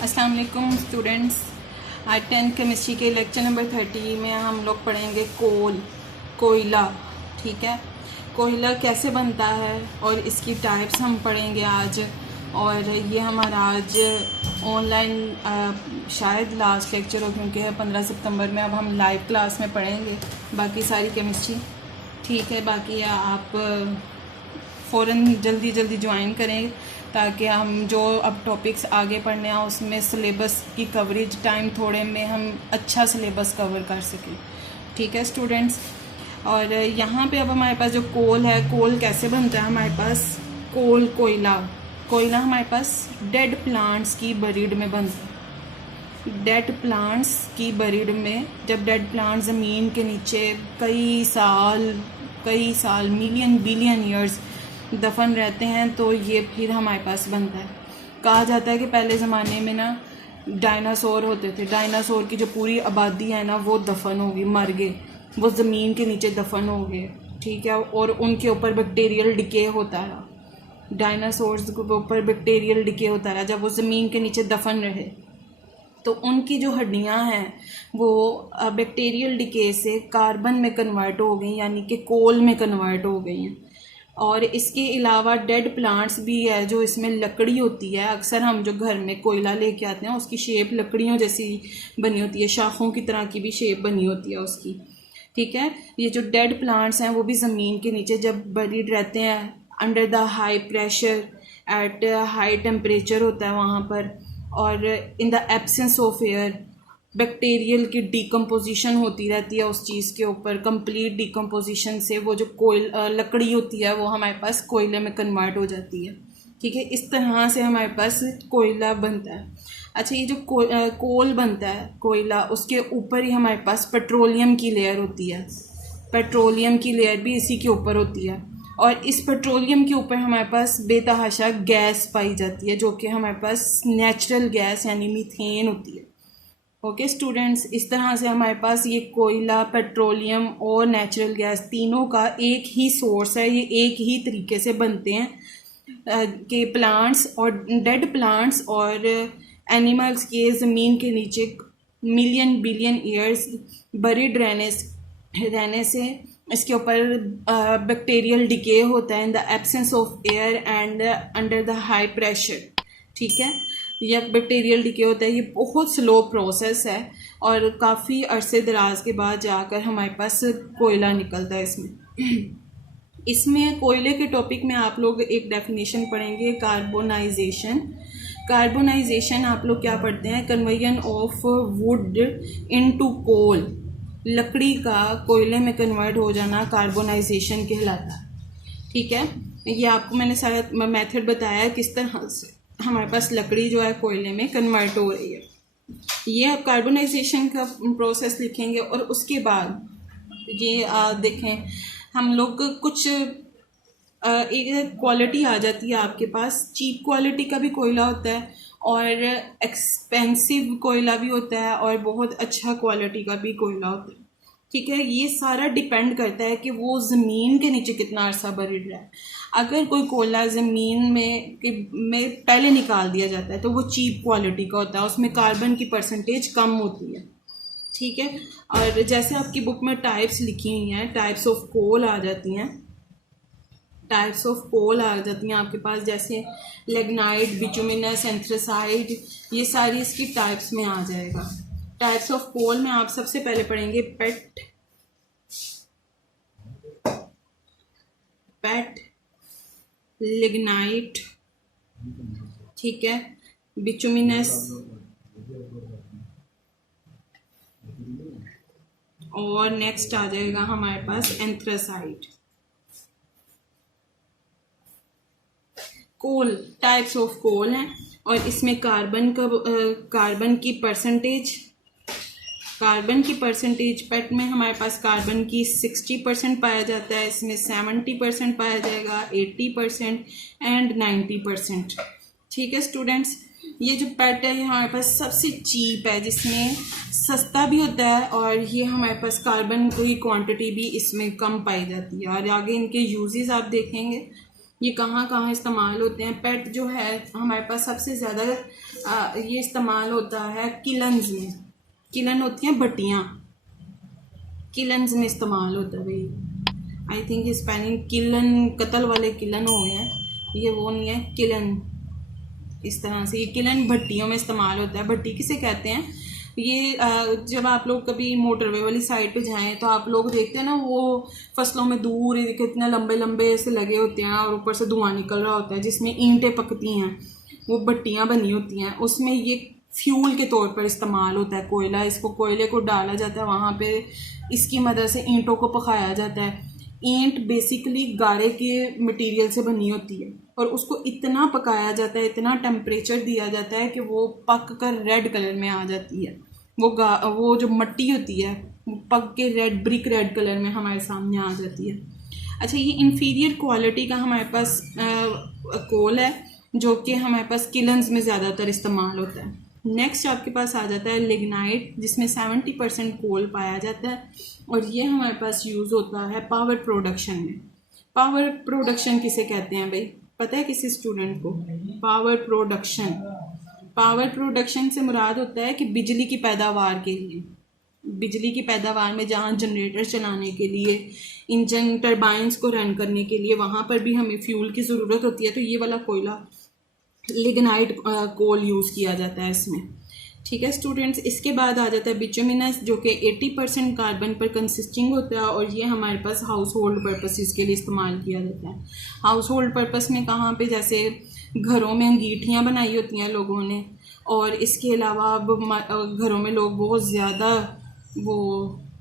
अस्सलाम वालेकुम स्टूडेंट्स। आज 10th केमिस्ट्री के लेक्चर नंबर 30 में हम लोग पढ़ेंगे कोयला। ठीक है, कोयला कैसे बनता है और इसकी टाइप्स हम पढ़ेंगे आज। और ये हमारा आज ऑनलाइन शायद लास्ट लेक्चर हो, क्योंकि है 15 सितंबर में। अब हम लाइव क्लास में पढ़ेंगे बाकी सारी केमिस्ट्री। ठीक है, बाकी आप फ़ौरन जल्दी ज्वाइन करें ताकि हम जो अब टॉपिक्स आगे पढ़ने हैं उसमें सिलेबस की कवरेज टाइम थोड़े में हम अच्छा सिलेबस कवर कर सकें। ठीक है स्टूडेंट्स। और यहाँ पे अब हमारे पास जो कोल है, कोल कैसे बनता है हमारे पास? कोयला हमारे पास डेड प्लांट्स की बरीड में बनता है। डेड प्लांट्स की बरीड में, जब डेड प्लांट ज़मीन के नीचे कई साल मिलियन बिलियन ईयर्स दफन रहते हैं तो ये फिर हमारे पास बनता है। कहा जाता है कि पहले ज़माने में ना डायनासोर होते थे। डायनासोर की जो पूरी आबादी है ना वो दफन हो गई, मर गए, वो ज़मीन के नीचे दफन हो गए। ठीक है, और उनके ऊपर बैक्टीरियल डिके होता है। डायनासोर्स के ऊपर बैक्टीरियल डिके होता है जब वो ज़मीन के नीचे दफन रहे, तो उनकी जो हड्डियां हैं वो बैक्टीरियल डिके से कार्बन में कन्वर्ट हो गई, यानी कि कोल में कन्वर्ट हो गई हैं। और इसके अलावा डेड प्लांट्स भी है, जो इसमें लकड़ी होती है। अक्सर हम जो घर में कोयला लेके आते हैं उसकी शेप लकड़ियों जैसी बनी होती है, शाखों की तरह की भी शेप बनी होती है उसकी। ठीक है, ये जो डेड प्लांट्स हैं वो भी ज़मीन के नीचे जब बरीड रहते हैं under the high pressure at high temperature होता है वहाँ पर, और in the absence of air bacterial की डिकम्पोजिशन होती रहती है उस चीज़ के ऊपर। कंप्लीट डिकम्पोजिशन से वो जो लकड़ी होती है वो हमारे पास कोयले में कन्वर्ट हो जाती है। ठीक है, इस तरह से हमारे पास कोयला बनता है। अच्छा, ये जो कोल बनता है कोयला, उसके ऊपर ही हमारे पास पेट्रोलियम की लेयर होती है। पेट्रोलियम की लेयर भी इसी के ऊपर होती है, और इस पेट्रोलियम के ऊपर हमारे पास बेतहाशा गैस पाई जाती है, जो कि हमारे पास नेचुरल गैस यानी मीथेन होती है। ओके स्टूडेंट्स, इस तरह से हमारे पास ये कोयला, पेट्रोलियम और नेचुरल गैस तीनों का एक ही सोर्स है। ये एक ही तरीके से बनते हैं कि प्लांट्स और डेड प्लांट्स और एनिमल्स के ज़मीन के नीचे मिलियन बिलियन ईयर्स बरीड रहने से इसके ऊपर बैक्टीरियल डिके होता है in the absence of air and under the high pressure. ठीक है, यह बैक्टीरियल डिके होता है। ये बहुत स्लो प्रोसेस है और काफ़ी अरसे दराज के बाद जाकर हमारे पास कोयला निकलता है। इसमें कोयले के टॉपिक में आप लोग एक डेफिनेशन पढ़ेंगे, कार्बोनाइजेशन आप लोग क्या पढ़ते हैं? Conversion of wood into coal, लकड़ी का कोयले में कन्वर्ट हो जाना कार्बोनाइजेशन कहलाता है। ठीक है, ये आपको मैंने सारा मेथड बताया किस तरह से हमारे पास लकड़ी जो है कोयले में कन्वर्ट हो रही है। ये आप कार्बोनाइजेशन का प्रोसेस लिखेंगे। और उसके बाद ये देखें, हम लोग कुछ एक क्वालिटी आ जाती है आपके पास। चीप क्वालिटी का भी कोयला होता है और एक्सपेंसिव कोयला भी होता है और बहुत अच्छा क्वालिटी का भी कोयला होता है। ठीक है, ये सारा डिपेंड करता है कि वो ज़मीन के नीचे कितना अरसा बरीड रहा है। अगर कोई कोयला ज़मीन में पहले निकाल दिया जाता है तो वो चीप क्वालिटी का होता है, उसमें कार्बन की परसेंटेज कम होती है। ठीक है, और जैसे आपकी बुक में टाइप्स लिखी हुई हैं, टाइप्स ऑफ कोल आ जाती हैं, आपके पास, जैसे लिग्नाइट, बिटुमिनस, एंथ्रासाइड, ये सारी इसकी टाइप्स में आ जाएगा। टाइप्स ऑफ कोल में आप सबसे पहले पढ़ेंगे पेट, लिग्नाइट, ठीक है, बिटुमिनस, और नेक्स्ट आ जाएगा हमारे पास एंथ्रासाइड। कोल, टाइप्स ऑफ कोल हैं, और इसमें कार्बन की परसेंटेज पेट में हमारे पास कार्बन की 60% पाया जाता है, इसमें 70% पाया जाएगा, 80% एंड 90%। ठीक है स्टूडेंट्स, ये जो पेट है ये हमारे पास सबसे चीप है, जिसमें सस्ता भी होता है, और ये हमारे पास कार्बन की क्वांटिटी भी इसमें कम पाई जाती है। और आगे इनके यूजेस आप देखेंगे ये कहाँ कहाँ इस्तेमाल होते हैं। पेट जो है हमारे पास सबसे ज़्यादा ये इस्तेमाल होता है किलन्स में। किलन होती हैं भट्टियाँ, किलन्स में इस्तेमाल होता है भाई। आई थिंक स्पेलिंग किलन कत्ल वाले किलन हो गए हैं, ये वो नहीं है, किलन। इस तरह से ये किलन भट्टियों में इस्तेमाल होता है। भट्टी किसे कहते हैं? ये जब आप लोग कभी मोटरवे वाली साइड पे जाएं तो आप लोग देखते हैं ना, वो फसलों में दूर कितने लंबे लंबे ऐसे लगे होते हैं और ऊपर से धुआं निकल रहा होता है, जिसमें ईंटें पकती हैं, वो भट्टियाँ बनी होती हैं। उसमें ये फ्यूल के तौर पर इस्तेमाल होता है कोयला। इसको कोयले को डाला जाता है वहाँ पे, इसकी मदद से ईंटों को पकाया जाता है। ईंट बेसिकली गारे के मटेरियल से बनी होती है और उसको इतना पकाया जाता है, इतना टेम्परेचर दिया जाता है कि वो पक कर रेड कलर में आ जाती है। वो जो मिट्टी होती है पक के रेड, ब्रिक रेड कलर में हमारे सामने आ जाती है। अच्छा, ये इंफीरियर क्वालिटी का हमारे पास कोल है, जो कि हमारे पास किलन्स में ज़्यादातर इस्तेमाल होता है। नेक्स्ट आपके पास आ जाता है लिग्नाइट, जिसमें 70% कोल पाया जाता है और ये हमारे पास यूज़ होता है पावर प्रोडक्शन में। पावर प्रोडक्शन किसे कहते हैं भाई, पता है किसी स्टूडेंट को? पावर प्रोडक्शन, पावर प्रोडक्शन से मुराद होता है कि बिजली की पैदावार के लिए, बिजली की पैदावार में जहाँ जनरेटर चलाने के लिए, इंजन टरबाइंस को रन करने के लिए, वहाँ पर भी हमें फ्यूल की ज़रूरत होती है। तो ये वाला कोयला लिग्नाइट कोल यूज़ किया जाता है इसमें। ठीक है स्टूडेंट्स, इसके बाद आ जाता है बिटुमिनस, जो कि 80% कार्बन पर कंसिस्टिंग होता है और ये हमारे पास हाउस होल्ड पर्पसेस के लिए इस्तेमाल किया जाता है। हाउस होल्ड पर्पस में कहाँ पे? जैसे घरों में अंगीठियाँ बनाई होती हैं लोगों ने, और इसके अलावा अब घरों में लोग बहुत ज़्यादा वो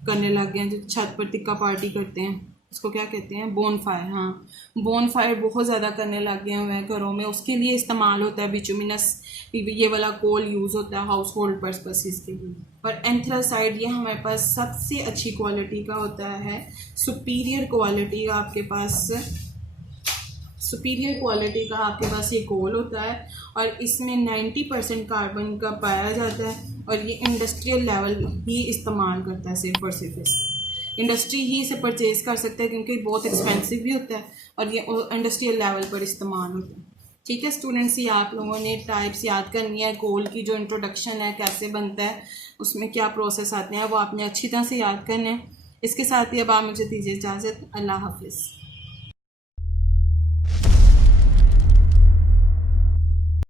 करने लग गए हैं, जो छत पर तिक्का पार्टी करते हैं, उसको क्या कहते हैं? Bone fire. हाँ, बोन फायर बहुत ज़्यादा करने लग गए हुए हैं घरों में, उसके लिए इस्तेमाल होता है बिटुमिनस। ये वाला कोल यूज़ होता है हाउस होल्ड पर्पसेस के लिए। और एंथ्रासाइड, ये हमारे पास सबसे अच्छी क्वालिटी का होता है, सुपीरियर क्वालिटी का आपके पास, सुपीरियर क्वालिटी का आपके पास ये कोल होता है और इसमें 90% कार्बन का पाया जाता है और ये इंडस्ट्रियल लेवल ही इस्तेमाल करता है, सिर्फ और सिर्फ इसको इंडस्ट्री ही इसे परचेज़ कर सकता है, क्योंकि बहुत एक्सपेंसिव भी होता है और ये इंडस्ट्रियल लेवल पर इस्तेमाल होता है। ठीक है स्टूडेंट्स, ये आप लोगों ने टाइप्स याद करनी है। कोल की जो इंट्रोडक्शन है, कैसे बनता है, उसमें क्या प्रोसेस आते हैं, वो आपने अच्छी तरह से याद करने हैं। इसके साथ ही अब आप मुझे दीजिए इजाज़त। अल्लाह हाफिज़।